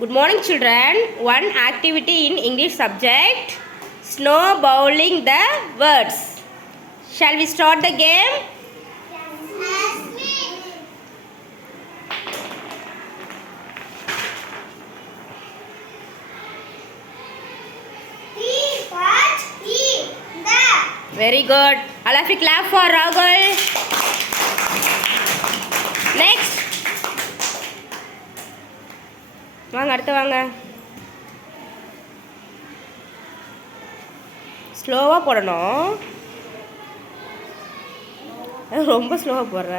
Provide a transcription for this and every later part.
Good morning, children. One activity in English subject, snowballing the words. Shall we start the game? Very good. All of you clap for Rahul. Next. வாங்க அடுத்து வாங்க. ஸ்லோவாக போடணும். ரொம்ப ஸ்லோவாக போடுற.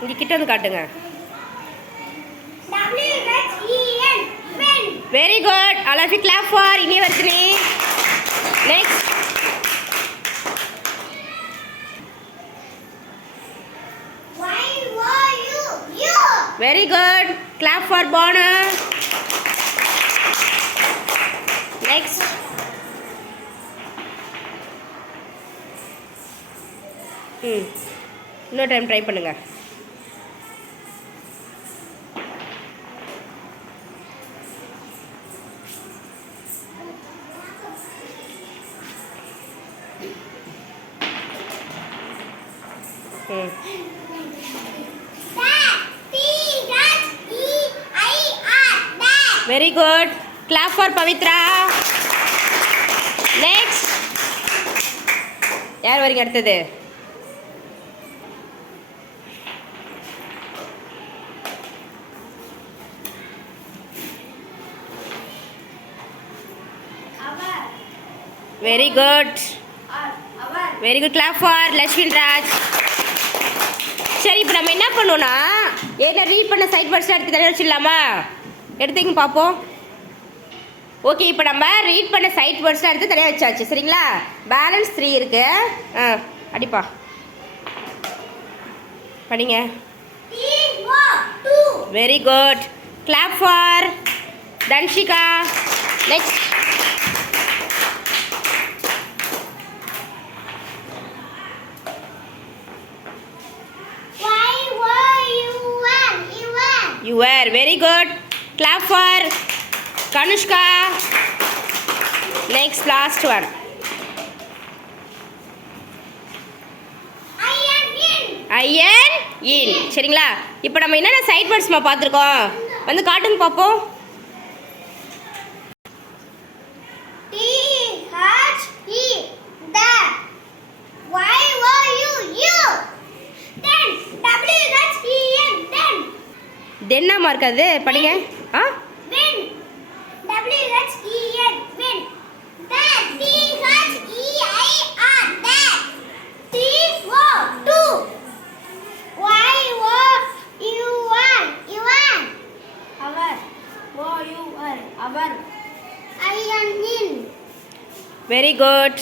இங்கே கிட்ட வந்து காட்டுங்க. Very good. All of you clap for Inivardhini. Next. Very good. Clap for Bonner. Next. இன்னொரு டைம் ட்ரை பண்ணுங்க. Very good. Clap for Pavitra. Next. யார் வரீங்க அடுத்தது? Very good. Very good. Clap for Lashmin Raj. சரி, இப்போ நம்ம என்ன பண்ணுவோம்னா ஏன்னா ரீட் பண்ண சைட் பர்ஸ் எடுத்து தடவை வச்சிடலாமா? எடுத்துங்க பார்ப்போம். ஓகே, இப்போ நம்ம ரீட் பண்ண சைட் வேர்ட்ஸ்லாம் எடுத்து தனியாக வச்சாச்சு. சரிங்களா? பேலன்ஸ் 3 இருக்கு. அடிப்பா படிங்க. Very good. Clap for Dhanshika. Next. You were. Very good. Clap for Kanushka. Next, last one. Iron in. சரிங்களா? இப்போ நம்ம என்னென்ன சைட் வேர்ட்ஸ்மா பார்த்துருக்கோம் வந்து காட்டுங்க பார்ப்போம். தென்னாமா இருக்காது படிங்க. Very good.